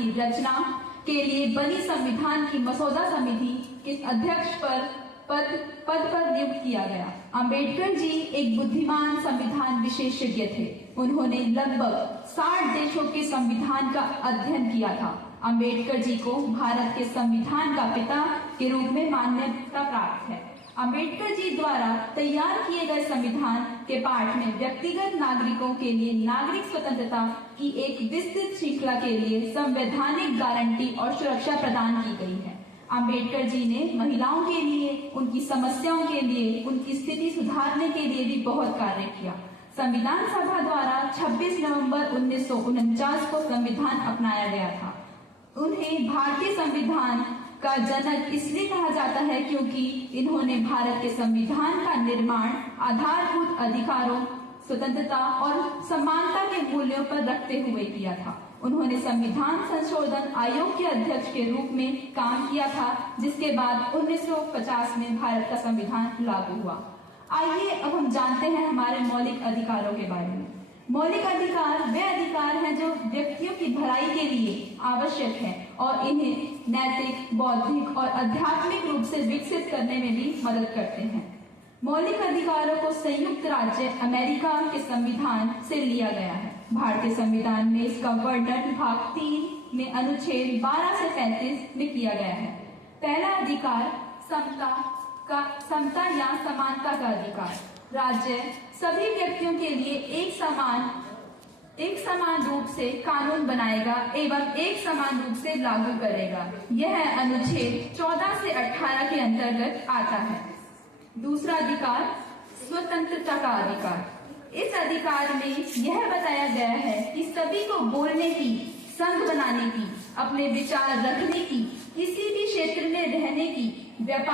की रचना के लिए बनी संविधान की मसौदा समिति के अध्यक्ष पद पर नियुक्त किया गया। अंबेडकर जी एक बुद्धिमान संविधान विशेषज्ञ थे। उन्होंने लगभग 60 देशों के संविधान का अध्ययन किया था। अंबेडकर जी को भारत के संविधान का पिता के रूप में मान्यता प्राप्त है। अंबेडकर जी द्वारा तैयार किए गए संविधान के पाठ में व्यक्तिगत नागरिकों के लिए नागरिक स्वतंत्रता की एक विस्तृत श्रृंखला के लिए संवैधानिक गारंटी और सुरक्षा प्रदान की गई है। अंबेडकर जी ने महिलाओं के लिए, उनकी समस्याओं के लिए, उनकी स्थिति सुधारने के लिए भी बहुत कार्य किया। संविधान सभा द्वारा 26 नवंबर 1949 को संविधान अपनाया गया था। उन्हें भारतीय संविधान का जनक इसलिए कहा जाता है क्योंकि इन्होंने भारत के संविधान का निर्माण आधारभूत अधिकारों, स्वतंत्रता और समानता के मूल्यों पर रखते हुए किया था। उन्होंने संविधान संशोधन आयोग के अध्यक्ष के रूप में काम किया था, जिसके बाद 1950 में भारत का संविधान लागू हुआ। आइए अब हम जानते हैं हमारे मौलिक अधिकारों के बारे में। मौलिक अधिकार वे अधिकार हैं जो व्यक्तियों की भलाई के लिए आवश्यक है और इन्हें नैतिक, बौद्धिक और आध्यात्मिक रूप से विकसित करने में भी मदद करते हैं। मौलिक अधिकारों को संयुक्त राज्य अमेरिका के संविधान से लिया गया है। भारतीय संविधान में इसका वर्णन भाग 3 में अनुच्छेद 12 से 35 में किया गया है। पहला अधिकार समता या समानता का अधिकार। राज्य सभी व्यक्तियों के लिए एक समान रूप से कानून बनाएगा एवं एक समान रूप से लागू करेगा। यह अनुच्छेद 14 से 18 के अंतर्गत आता है। दूसरा अधिकार स्वतंत्रता का अधिकार। इस अधिकार में यह बताया गया है कि सभी को बोलने की, संघ बनाने की, अपने विचार रखने की, किसी भी क्षेत्र में रहने की, व्यापार